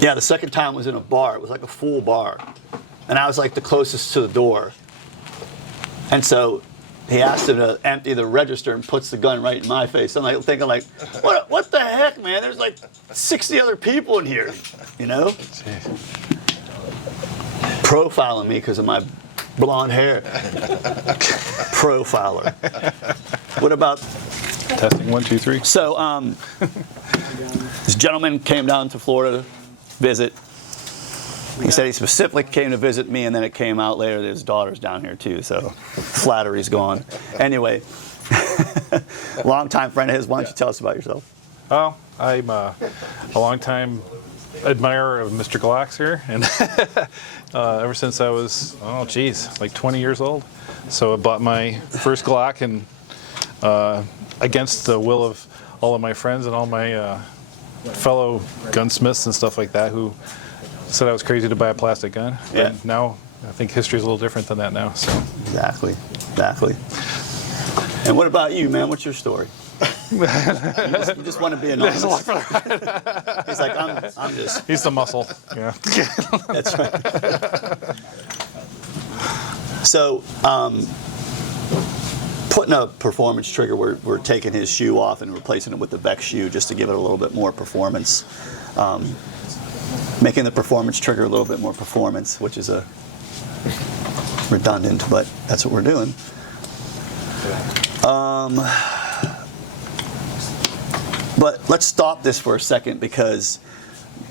Yeah, the second time was in a bar. It was like a full bar. And I was like the closest to the door. And so he asked him to empty the register and puts the gun right in my face. I'm like thinking like, what the heck, man? There's like 60 other people in here, you know? Profiling me because of my blonde hair. Profiler. What about... Testing, 1, 2, 3. So, this gentleman came down to Florida to visit. He said he specifically came to visit me, and then it came out later that his daughter's down here too, so flattery's gone. Anyway, longtime friend of his, why don't you tell us about yourself? Well, I'm a longtime admirer of Mr. Glocks here, and ever since I was, like 20 years old. So I bought my first Glock, and against the will of all of my friends and all my fellow gunsmiths and stuff like that, who said I was crazy to buy a plastic gun. Yeah. And now I think history is a little different than that now. So. Exactly. And what about you, man? What's your story? you just want to be anonymous. He's like, I'm just. He's the muscle. Yeah. That's right. So, putting a performance trigger, we're taking his shoe off and replacing it with the Vex shoe just to give it a little bit more performance. Making the performance trigger a little bit more performance, which is redundant, but that's what we're doing. But let's stop this for a second because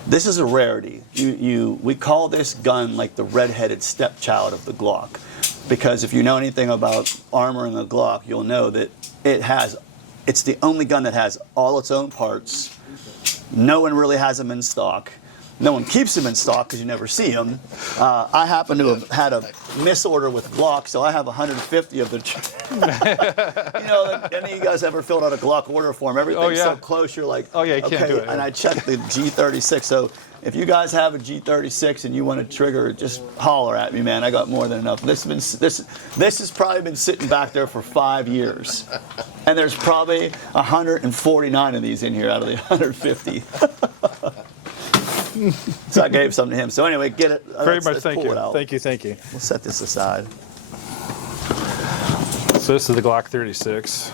this is a rarity. We call this gun like the red-headed stepchild of the Glock, because if you know anything about armor in the Glock, you'll know that it's the only gun that has all its own parts. No one really has them in stock. No one keeps them in stock because you never see them. I happen to have had a misorder with Glock, so I have 150 of the. You know, any of you guys ever filled out a Glock order form? Everything's so close, you're like, you can't do it. And I checked the G36. So if you guys have a G36 and you want a trigger, just holler at me, man. I got more than enough. This has probably been sitting back there for 5 years, and there's probably 149 of these in here out of the 150. So I gave some to him. So anyway, get it. Very much, thank you. Thank you. We'll set this aside. So this is the Glock 36.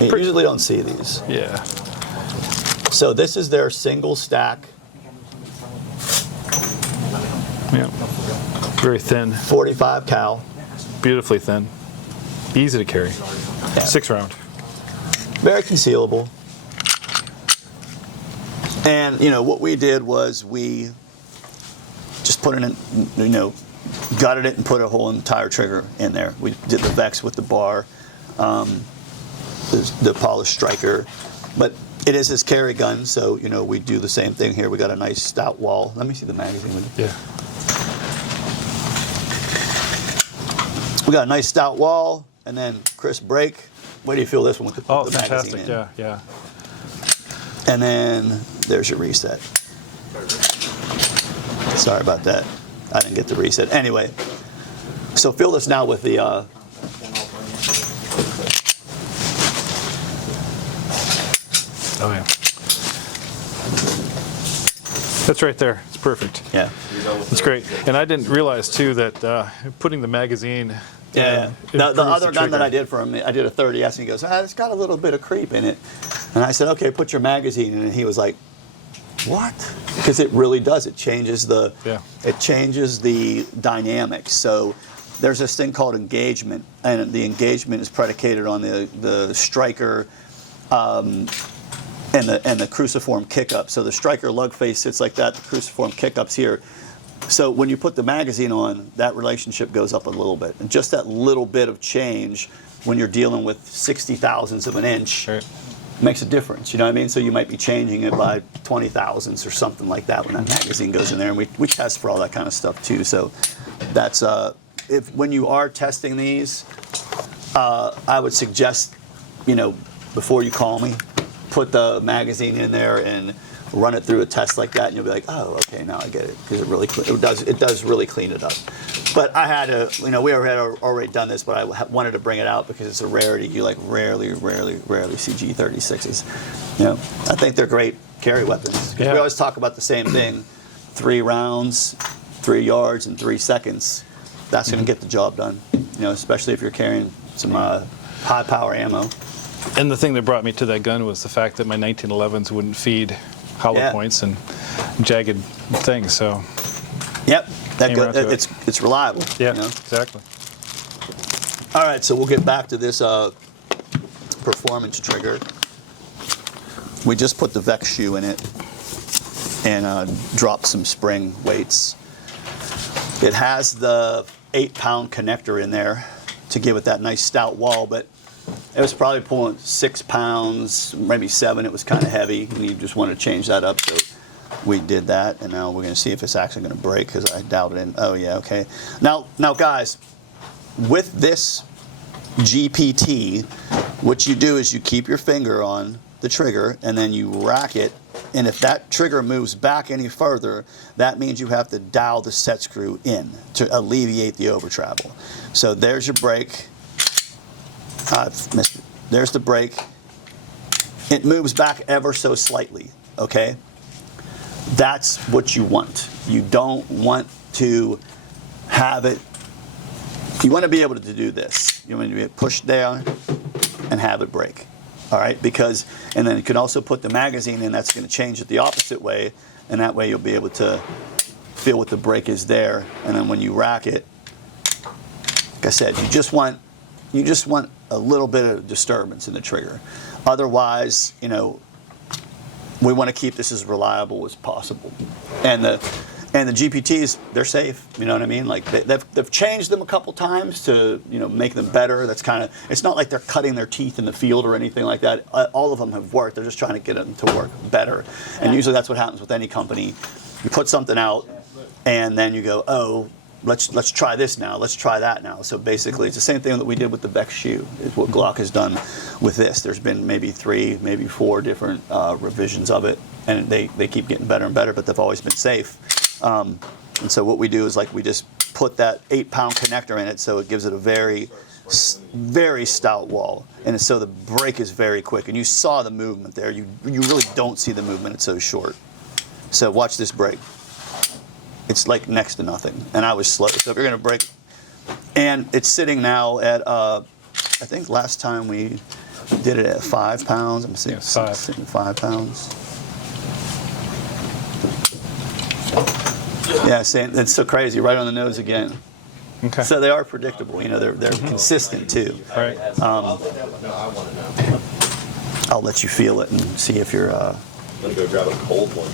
You usually don't see these. Yeah. So this is their single stack. Yeah. Very thin. 45 cal. Beautifully thin. Easy to carry. Yeah. 6-round. Very concealable. And, you know, what we did was we just put it in, you know, gutted it and put a whole entire trigger in there. We did the Vex with the bar, the polished striker. But it is his carry gun, so, you know, we do the same thing here. We got a nice stout wall. Let me see the magazine. Yeah. We got a nice stout wall, and then crisp break. Where do you feel this one? With the fantastic. magazine in? Yeah. And then there's your reset. Sorry about that. I didn't get the reset. Anyway, so feel this now with the... Oh, yeah. That's right there. It's perfect. Yeah. It's great. And I didn't realize, too, that putting the magazine... Yeah. The other gun that I did for him, I did a 30S, and he goes, it's got a little bit of creep in it. And I said, okay, put your magazine in. And he was like, what? Because it really does. It changes the dynamics. So there's this thing called engagement, and the engagement is predicated on the striker and the cruciform kick-up. So the striker lug face sits like that. The cruciform kick-up's here. So when you put the magazine on, that relationship goes up a little bit. And just that little bit of change when you're dealing with 60 thousandths of an inch makes a difference. You know what I mean? So you might be changing it by 20 thousandths or something like that when that magazine goes in there. And we test for all that kind of stuff too. So that's when you are testing these, I would suggest, you know, before you call me, put the magazine in there and run it through a test like that, and you'll be like, oh, okay, now I get it, because it does really clean it up. But I had to, you know, we had already done this, but I wanted to bring it out because it's a rarity. You like rarely see G36s. You know, I think they're great. carry weapons. 'Cause Yeah. we always talk about the same thing: 3 rounds, 3 yards, and 3 seconds. That's going to get the job done. You know, especially if you're carrying some high power ammo. And the thing that brought me to that gun was the fact that my 1911s wouldn't feed hollow Yeah. points and jagged things. So Yep, that Came around to it. it's reliable. yeah, You know? exactly. All right, so we'll get back to this performance trigger. We just put the Vex shoe in it and dropped some spring weights. It has the 8-pound connector in there to give it that nice stout wall, but it was probably pulling 6 pounds, maybe 7. It was kind of heavy, and you just want to change that up. So we did that, and now we're going to see if it's actually going to break, because I doubt it. Oh yeah, okay. Now guys, with this GPT, what you do is you keep your finger on the trigger and then you rack it, and if that trigger moves back any further, that means you have to dial the set screw in to alleviate the overtravel. So there's your brake. I've missed it. There's the brake. It moves back ever so slightly, okay? That's what you want. You don't want to have it, you want to be able to do this. You want to be pushed down and have it break. All right, because, and then you can also put the magazine in, that's going to change it the opposite way, and that way you'll be able to feel what the brake is there, and then when you rack it, like I said, you just want a little bit of disturbance in the trigger. Otherwise, you know, we want to keep this as reliable as possible. And the GPTs, they're safe. You know what I mean? Like they've changed them a couple times to, you know, make them better. That's kind of, it's not like they're cutting their teeth in the field or anything like that. All of them have worked. They're just trying to get them to work better. And usually that's what happens with any company. You put something out, and then you go, oh, let's try this now. Let's try that now. So basically, it's the same thing that we did with the Vex shoe. Is what Glock has done with this. There's been maybe 3, maybe 4 different revisions of it, and they keep getting better and better. But they've always been safe. And so what we do is, like, we just put that 8-pound connector in it, so it gives it a very stout wall, and so the break is very quick. And you saw the movement there. You really don't see the movement. It's so short. So watch this break. It's like next to nothing, and I was slow. So if you're gonna break, and it's sitting now at I think last time we did it at 5 pounds. I'm sitting, Yeah, 5. sitting 5 pounds. Yeah, saying it's so crazy, right on the nose again. Okay. So they are predictable. You know, they're consistent too. All right. I'll let you feel it and see if you're. I'm gonna go grab a cold one.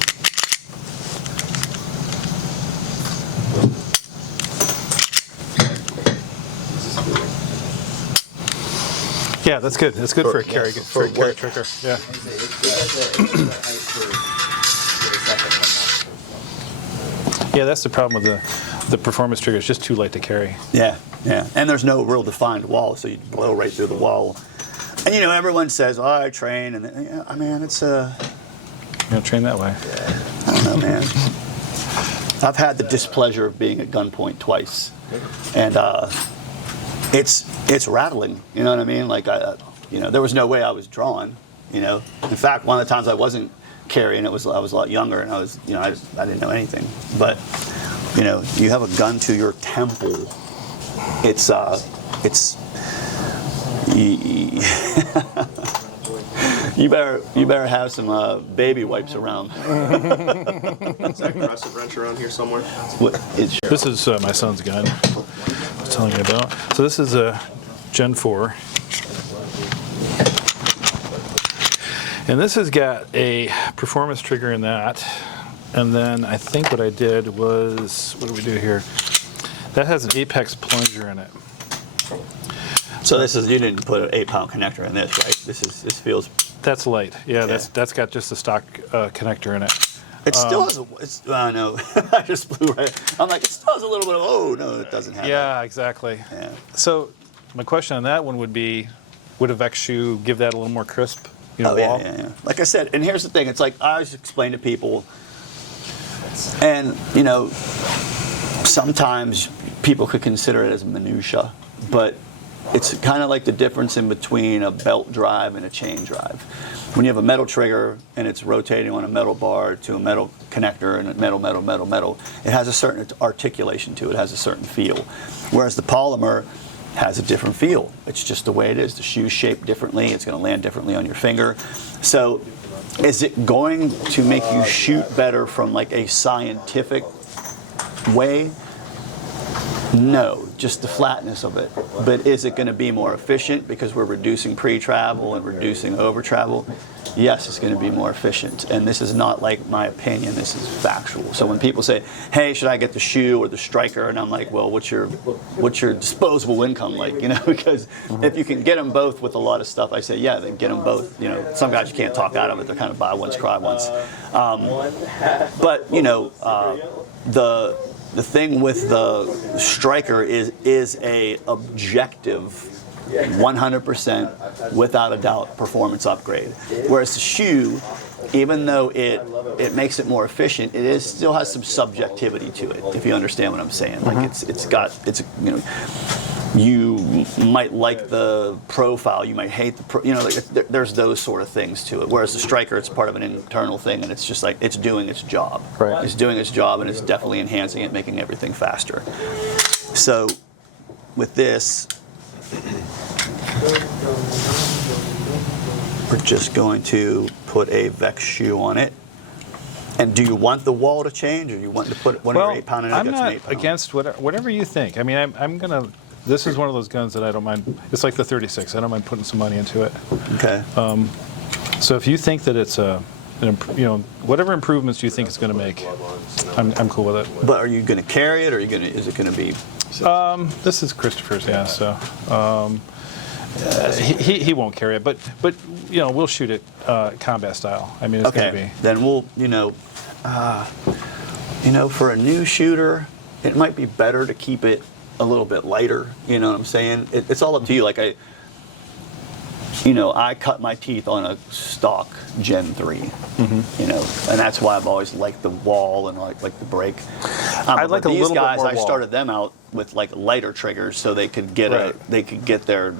Yeah, that's good. That's good for a carry, yes, for a for carry work. trigger. Yeah. Yeah, that's the problem with the performance trigger. It's just too light to carry. Yeah, yeah. And there's no real defined wall, so you blow right through the wall. And you know, everyone says, "Oh, I train," and yeah, I mean, it's You don't train that way. I don't know, man. I've had the displeasure of being at gunpoint twice, and it's rattling. You know what I mean? Like you know, there was no way I was drawn. You know, in fact, one of the times I wasn't carrying, I was a lot younger, and I was, you know, I didn't know anything. But you know, you have a gun to your temple. It's you better have some baby wipes around. Is that crescent wrench around here somewhere? This is my son's gun I was telling you about. So this is a Gen 4. And this has got a performance trigger in that. And then I think what I did was, what do we do here? That has an Apex plunger in it. So this is, you didn't put an 8-pound connector in this, right? This feels. That's light. Yeah, Yeah. that's got just a stock connector in it. It still has a. It's, I know. I just blew right. I'm like, it still has a little bit of. Oh no, it doesn't have. Yeah, exactly. Yeah. So my question on that one would be, would a Vex shoe give that a little more crisp, you know, Oh yeah, wall? yeah. Like I said, and here's the thing. It's like I always explain to people, and you know, sometimes people could consider it as minutia, but it's kind of like the difference in between a belt drive and a chain drive. When you have a metal trigger and it's rotating on a metal bar to a metal connector and a metal, it has a certain articulation to it, it has a certain feel. Whereas the polymer has a different feel. It's just the way it is. The shoe's shaped differently. It's going to land differently on your finger. So is it going to make you shoot better from like a scientific way? No, just the flatness of it. But is it going to be more efficient because we're reducing pre-travel and reducing over-travel? Yes, it's going to be more efficient. And this is not like my opinion, this is factual. So when people say, hey, should I get the shoe or the striker? And I'm like, well, what's your disposable income like? You know, because if you can get them both with a lot of stuff, I say, yeah, then get them both. You know, some guys you can't talk out of it. They're kind of buy once, cry once. But, you know, the thing with the striker is a objective 100% without a doubt performance upgrade. Whereas the shoe, even though it makes it more efficient, it still has some subjectivity to it, if you understand what I'm saying. Like it's you know, you might like the profile, you might hate the you know, like there's those sort of things to it. Whereas the striker, it's part of an internal thing, and it's just like it's doing its job. Right. It's doing its job, and it's definitely enhancing it, making everything faster. So with this, we're just going to put a Vex shoe on it. And do you want the wall to change, or you want to put one of your 8-pound in? I'm not against whatever you think. I mean, I'm gonna. This is one of those guns that I don't mind. It's like the 36. I don't mind putting some money into it. Okay. So if you think that it's you know, whatever improvements you think it's going to make, I'm cool with it. But are you going to carry it, or is it going to be? This is Christopher's, yeah. So he won't carry it, but you know, we'll shoot it combat style. I mean, it's going to be. Then we'll you know, for a new shooter, it might be better to keep it a little bit lighter. You know what I'm saying? It's all up to you. Like I cut my teeth on a stock Gen 3, you know, and that's why I've always liked the wall and like the brake. I'd like a these little guys, bit more I wall. started them out with like lighter triggers so they could get Right. their,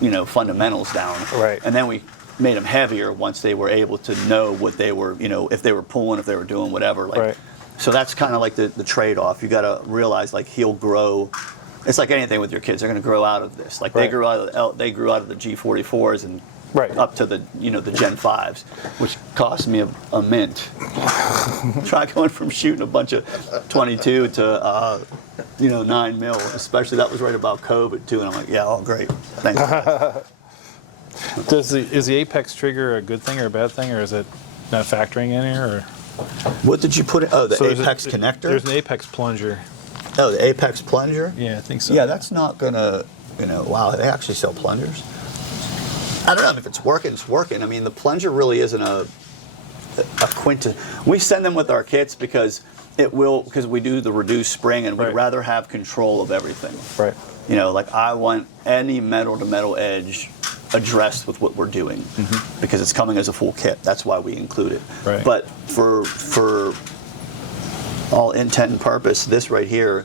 you know, fundamentals down. Right. And then we made them heavier once they were able to know what they were, you know, if they were pulling, if they were doing whatever. Like, Right. So that's kind of like the trade-off. You got to realize like he'll grow. It's like anything with your kids; they're going to grow out of this. Like they Right. grew out of the G44s and up to the the Gen 5s, which cost me a mint. Try going from shooting a bunch of 22 to 9 mil, especially that was right about COVID too. And I'm like, yeah, oh great, thanks. Is the Apex trigger a good thing or a bad thing, or is it not factoring in here? Or? What did you put in? Oh, the So Apex connector? There's an Apex plunger. Oh, the Apex plunger? Yeah, I think so. Yeah, that's not gonna, wow, they actually sell plungers. I don't know if it's working, it's working. I mean, the plunger really isn't a quinta. We send them with our kits because we do the reduced spring and we'd Right. rather have control of everything. Right. You know, like I want any metal to metal edge addressed with what we're doing because it's coming as a full kit. That's why we include it. Right. But for all intent and purpose, this right here,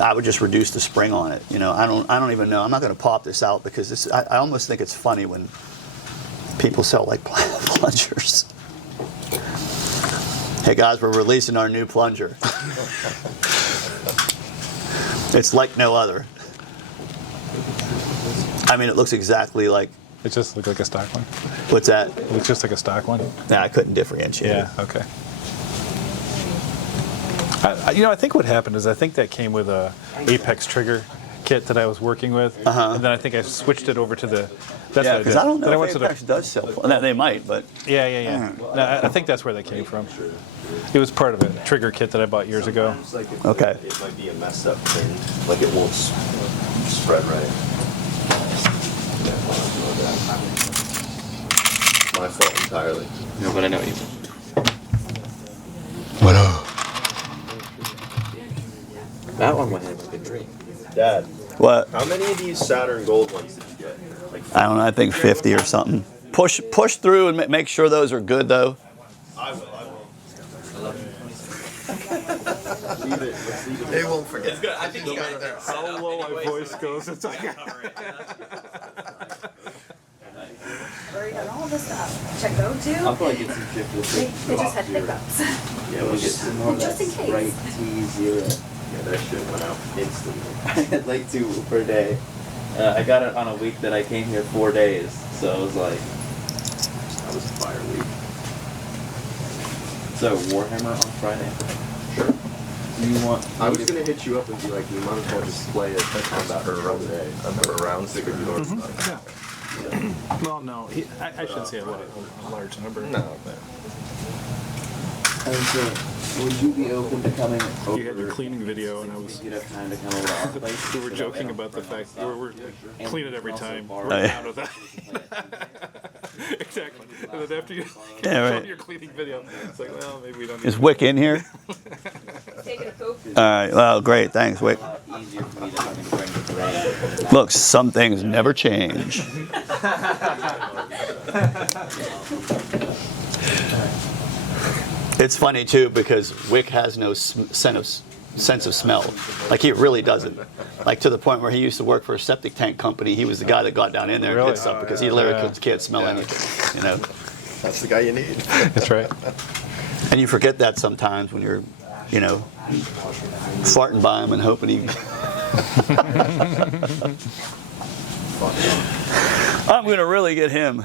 I would just reduce the spring on it. You know, I don't even know. I'm not going to pop this out because I almost think it's funny when people sell like plungers. Hey guys, we're releasing our new plunger. It's like no other. I mean, it looks exactly like. It just looks like a stock one. What's that? It looks just like a stock one. Nah, I couldn't differentiate. Yeah. Okay. I think what happened is I think that came with a Apex trigger kit that I was working with, and then I think I switched it over to the. That's Yeah, what because did. I don't know Then if went to the- Apex does sell. Well, they might, but. Yeah. No, I think that's where they came from. It was part of a trigger kit that I bought years ago. Okay. It might be a messed up thing, like it won't spread right. My fault entirely. No, but I know what you mean. What up? That one went in like a dream. Dad, What? how many of these Saturn Gold ones did you get? Like, I don't know. I think 50 or something. Push through and make sure those are good though. I will. They won't forget. I think you got that. How low my voice goes, it's like... Already done all this stuff. Should I go to? I'll probably get some shit for the They just had hiccups. Yeah, we'll get some more of Just that in case. Sprite T0. Yeah, that shit went out instantly. I had like 2 per day. I got it on a week that I came here 4 days, so I was like... That was a fire week. So, Warhammer on Friday? Sure. Do you want... I was gonna hit you up and be like, you might as well just play it about her around day. For a round Figured you'd already Yeah. Well, no, I shouldn't say a large number. No. And so, would you be open to coming over? You had your cleaning video, and I If was... you'd have time to come over to our place? We were joking about the fact that we're And clean it we every can also time. borrow- We're yeah. down with that. Exactly. And then after you Yeah, show right. your cleaning video, it's like, well, maybe we don't need Is Wick in here? Taking a poop. All right. Well, great. Thanks, Wick. Easier for me to having to bring the brain. Look, some things never change. It's funny too because Wick has no sense of smell. Like he really doesn't. Like to the point where he used to work for a septic tank company. He was the guy that got down in there and Really? did stuff because he literally Yeah. can't smell anything. You know. That's the guy you need. That's right. And you forget that sometimes when you're, you know, farting by him and hoping he. I'm gonna really get him.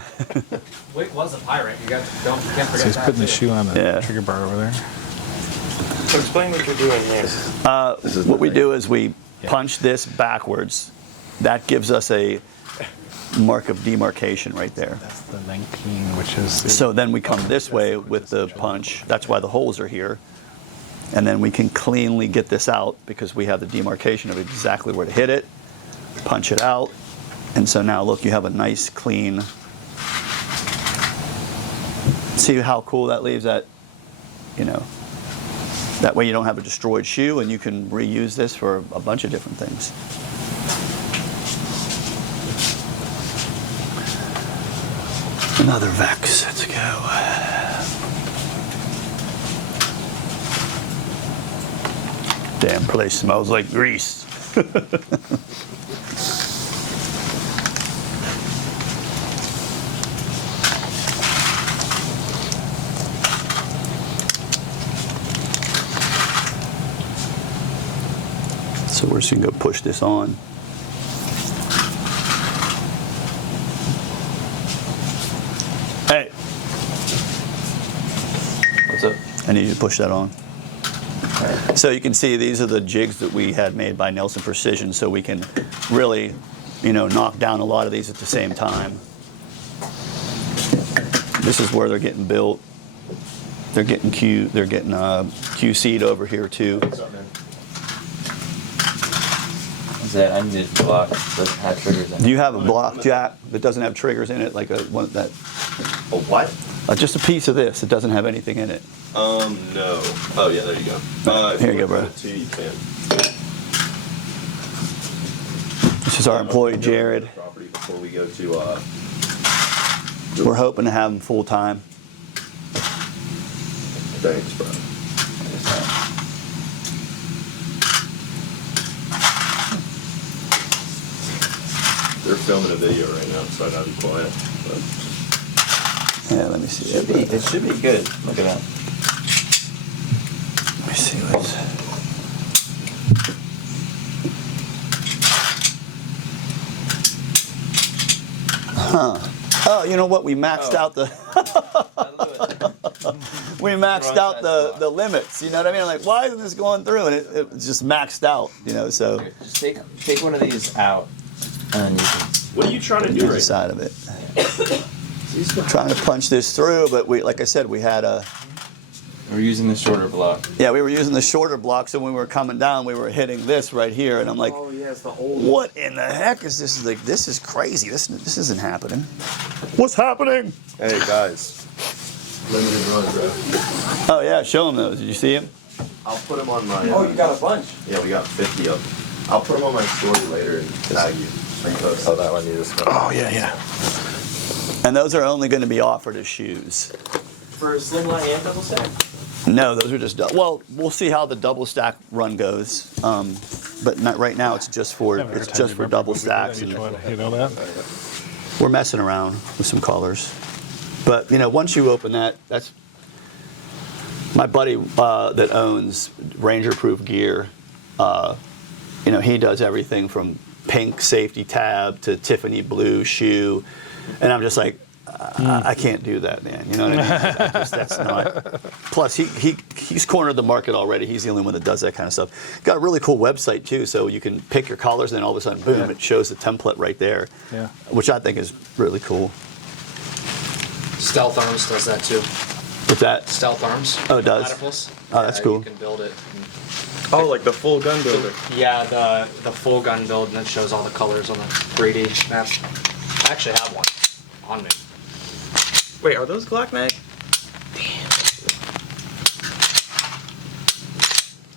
Wick was a pirate. You can't forget So he's that. putting the shoe on the Yeah. trigger bar over there. So explain what you're doing here. What we do is we punch this backwards. That gives us a mark of demarcation right there. That's the 19, which is... So then we come this way with the punch. That's why the holes are here. And then we can cleanly get this out because we have the demarcation of exactly where to hit it, punch it out. And so now look, you have a nice clean. See how cool that leaves that, you know. That way you don't have a destroyed shoe and you can reuse this for a bunch of different things. Another Vex, let's go. Damn place smells like grease. So we're just gonna go push this on. Hey, What's up? I need you to push that on. So you can see these are the jigs that we had made by Nelson Precision, so we can really, you know, knock down a lot of these at the same time. This is where they're getting built. They're getting QC'd over here too. Is that I need a block that have triggers in it. Do you have a block jack that doesn't have triggers in it, like a one that? A what? Just a piece of this that doesn't have anything in it. No. Oh yeah, there you go. If Here you go, want bro. it too, you can. This is our employee Jared. Property before we go to. We're hoping to have him full time. Thanks, bro. They're filming a video right now, so I gotta be quiet. But Yeah, let me see. It should be good. Look at that. Let me see what's. Huh. Oh, you know what? We maxed out the we maxed out the limits. You know what I mean? I'm like, why isn't this going through? And it was just maxed out. You know, so Just take one of these out, and you can. what are you trying to do the right side of it. Trying to punch this through, but we, like I said, we had a. We're using the shorter block. Yeah, we were using the shorter block, so when we were coming down, we were hitting this right here, and I'm like, Oh yeah, it's the old. what in the heck is this? Like, this is crazy. This isn't happening. What's happening? Hey guys, limited run, bro. Oh yeah, show them those. Did you see them? I'll put them on my. Oh, you got a bunch. Yeah, we got 50 of them. I'll put them on my story later and tag you. Oh, that one you just. Oh yeah, yeah. And those are only going to be offered as shoes. For slimline and double stack? No, those are just well. We'll see how the double stack run goes, but not right now. It's just for double stacks, and You know that? we're messing around with some colors. But you know, once you open that, that's my buddy that owns Ranger Proof Gear. You know, he does everything from pink safety tab to Tiffany blue shoe, and I'm just like, I can't do that, man. You know what I mean? That's not. Plus, he's cornered the market already. He's the only one that does that kind of stuff. Got a really cool website too, so you can pick your colors, and then all of a sudden, boom, it shows the template right there. Yeah. Which I think is really cool. Stealth Arms does that too. With that, Stealth Arms. Oh, it does? Platypus. Oh, that's Yeah, You cool. can build it. Oh, like the full gun builder. Yeah, the full gun build, and it shows all the colors on the 3D map. I actually have one on me. Wait, are those Glock mag?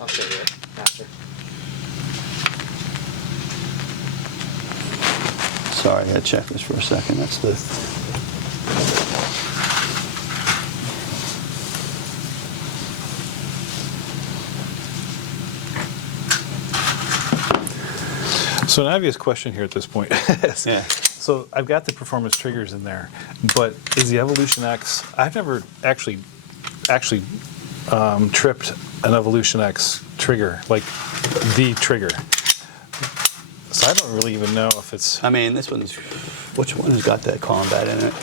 I'll show you it after. sorry, I gotta check this for a second. That's the. So an obvious question here at this point. Yeah. So I've got the performance triggers in there, but is the Evolution X? I've never actually tripped an Evolution X trigger, like the trigger. So I don't really even know if it's. I mean, this one's. Which one has got that combat in it?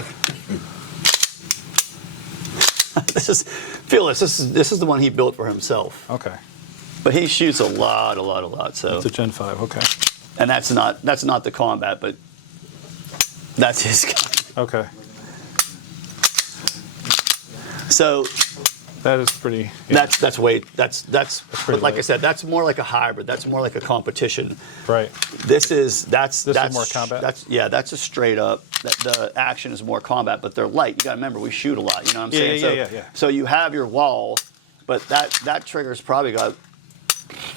This is. Feel this. This is the one he built for himself. Okay. But he shoots a lot. So. It's a Gen 5. Okay. And that's not the combat, but that's his gun. Okay. So That is pretty. Yeah. that's but pretty like I light. said, that's more like a hybrid. That's more like a competition. Right. This is more combat? That's a straight up. The action is more combat, but they're light. You got to remember we shoot a lot. You know what I'm saying? Yeah. So you have your wall, but that trigger's probably got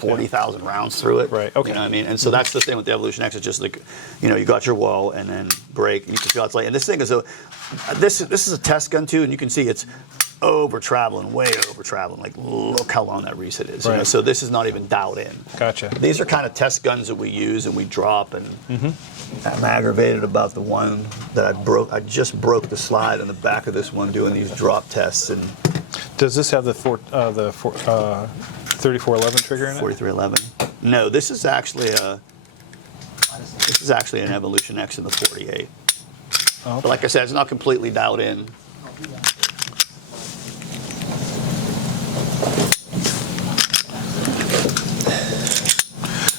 40,000 rounds through it. Right, okay. You know what I mean? And so that's the thing with the Evolution X. It's just like, you got your wall and then break, and you can feel it's light. And this thing is this is a test gun too, and you can see it's over-traveling, way over-traveling. Like, look how long that reset is. Right. So this is not even dialed in. Gotcha. These are kind of test guns that we use and we drop, and I'm aggravated about the one that I broke. I just broke the slide on the back of this one doing these drop tests, and Does this have the 3411 trigger in it? 4311. No, this is actually an Evolution X in the 48. Oh, But like I said, it's not completely dialed in.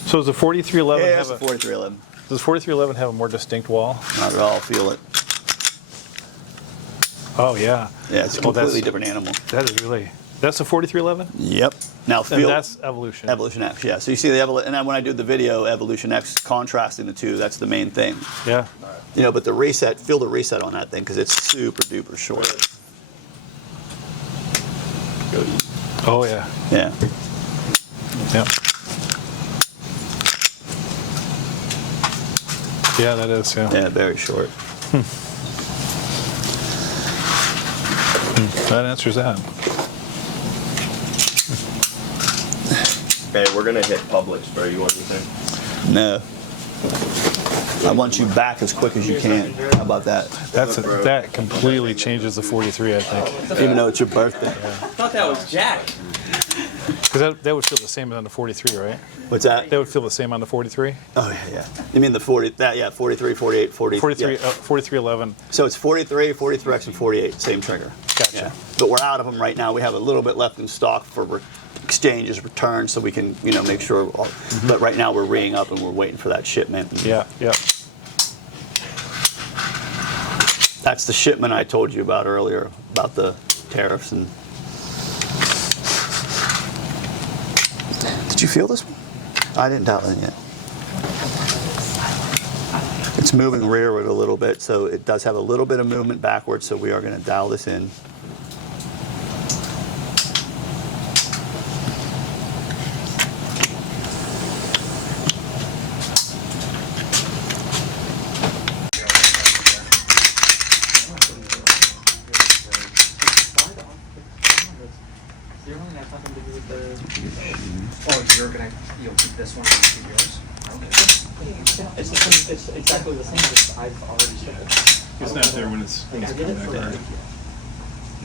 So does the 4311 Yeah, have it's a 4311. does 4311 have a more distinct wall? Not at all. Feel it. Oh yeah. Yeah, it's a Well, completely different animal. That is really. That's a 4311. Yep. Now And feel. that's Evolution. Evolution X, yeah. So you see the and then when I do the video, Evolution X contrasting the two, that's the main thing. Yeah. But the reset, feel the reset on that thing because it's super duper short. Oh yeah. Yeah. Yep. Yeah, that is. Yeah. Yeah, very short. That answers that. Okay, we're gonna hit Publix, bro. You want anything? No. I want you back as quick as you can. How about that? That completely changes the 43, I think, Even though it's your birthday. I thought that was Jack. because that would feel the same on the 43, right? What's that? That would feel the same on the 43. Oh, yeah. You mean the 40, 43, 48, 40. 43, Yeah. 4311. So it's 43, 43X, and 48, same trigger. Gotcha. Yeah. But we're out of them right now. We have a little bit left in stock for exchanges, returns, so we can, make sure. But right now we're reeing up and we're waiting for that shipment. Yeah. Yeah. That's the shipment I told you about earlier, about the tariffs. And did you feel this one? I didn't dial it in yet. It's moving rearward a little bit, so it does have a little bit of movement backwards, so we are going to dial this in. Oh, you'll keep this one and I'll keep yours? Okay. It's the same, it's exactly the same as I've already shipped it. It's not there when it's. I did it for,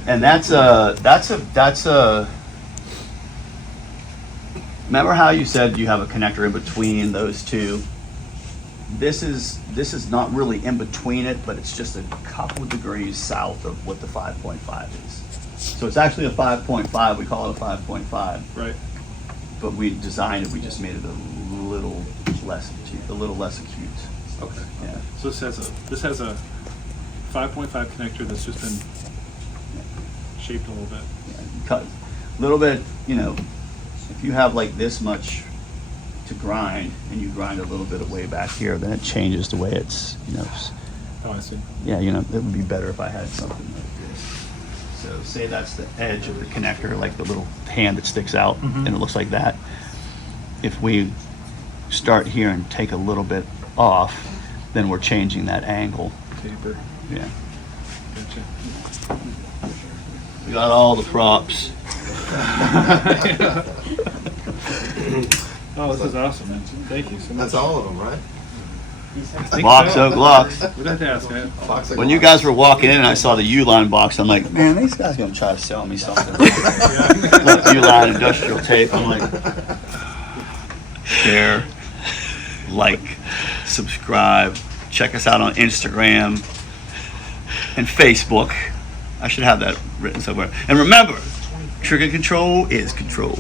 And that's a. Remember how you said you have a connector in between those two? This is not really in between it, but it's just a couple of degrees south of what the 5.5 is. So it's actually a 5.5. We call it a 5.5. Right. But we designed it. We just made it a little less acute. Okay. Yeah. So this has a 5.5 connector that's just been shaped a little bit. Cut a little bit. You know, if you have like this much to grind and you grind a little bit of way back here, then it changes the way it's, you know. Oh, I see. Yeah, you know, it would be better if I had something like this. So say that's the edge of the connector, like the little hand that sticks out, and it looks like that. If we start here and take a little bit off, then we're changing that angle. Taper. Yeah. Gotcha. We got all the props. Oh, this is awesome, man. Thank you so much. That's all of them, right? Box of Glocks. We'd have to ask, man. When you guys were walking in and I saw the U-line box, I'm like, man, these guys gonna try to sell me something. Look, U-line industrial tape. I'm like, share, like, subscribe, check us out on Instagram and Facebook. I should have that written somewhere. And remember, trigger control is control.